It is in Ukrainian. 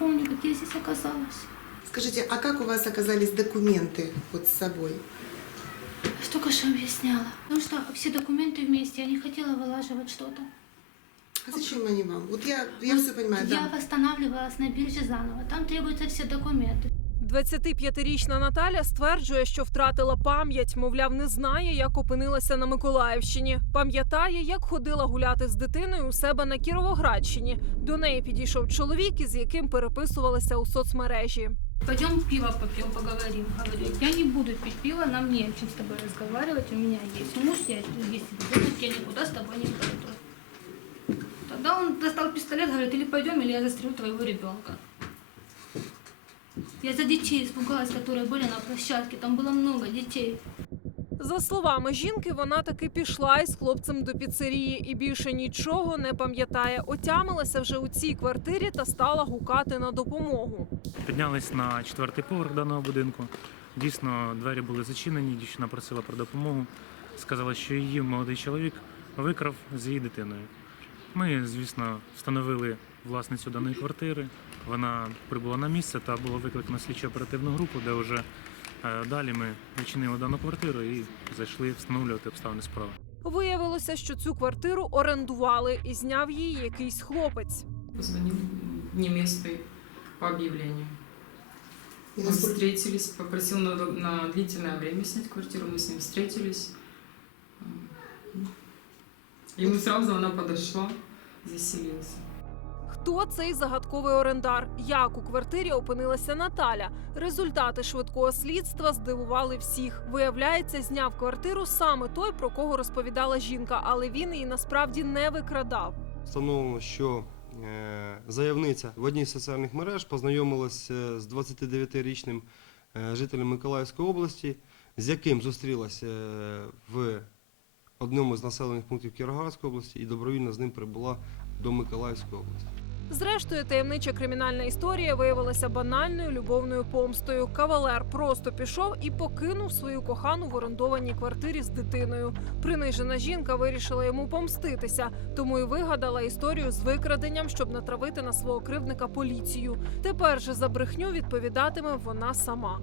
помню, как я здесь оказалась. Скажите, а как у вас оказались документы вот с собой? Я только что объясняла. Потому что все документы вместе, я не хотела вылаживать что-то. А зачем они вам? Вот я, я все понимаю, Я да. восстанавливалась на бирже заново. Там требуются все документы. 25-річна Наталя стверджує, що втратила пам'ять, мовляв, не знає, як опинилася на Миколаївщині. Пам'ятає, як ходила гуляти з дитиною у себе на Кіровоградщині. До неї підійшов чоловік, із яким переписувалася у соцмережі. Пойдем пиво попьем, поговорим. Говорю, я не буду пить пиво, нам не о чем с тобой разговаривать. У меня есть муж, я есть ребенок, я никуда с тобой не пойду. Тогда он достал пистолет, говорит, или пойдем, или я застрелю твоего ребенка. Я за детей испугалась, которые были на площадке. Там было много детей. За словами жінки, вона таки пішла із хлопцем до піцерії і більше нічого не пам'ятає. Отямилася вже у цій квартирі та стала гукати на допомогу. Піднялись на четвертий поверх даного будинку. Дійсно, двері були зачинені, дівчина просила про допомогу. Сказала, що її молодий чоловік викрав з її дитиною. Ми, звісно, встановили власницю даної квартири. Вона прибула на місце та було викликано слідчо оперативну групу, де вже е, далі ми відчинили дану квартиру і зайшли встановлювати обставини справи. Виявилося, що цю квартиру орендували і зняв її якийсь хлопець. Позвонил неместный по объявлению. И Мы насколько- встретились, попросил на, на длительное время снять квартиру, мы с ним встретились. Ему сразу она подошла, заселился. Хто цей загадковий орендар? Як у квартирі опинилася Наталя? Результати швидкого слідства здивували всіх. Виявляється, зняв квартиру саме той, про кого розповідала жінка, але він її насправді не викрадав. Встановлено, що е, заявниця в одній з соціальних мереж познайомилася з 29-річним е, жителем Миколаївської області, з яким зустрілася е, в одному з населених пунктів Кіровоградської області і добровільно з ним прибула до Миколаївської області. Зрештою, таємнича кримінальна історія виявилася банальною любовною помстою. Кавалер просто пішов і покинув свою кохану в орендованій квартирі з дитиною. Принижена жінка вирішила йому помститися, тому і вигадала історію з викраденням, щоб натравити на свого кривдника поліцію. Тепер же за брехню відповідатиме вона сама.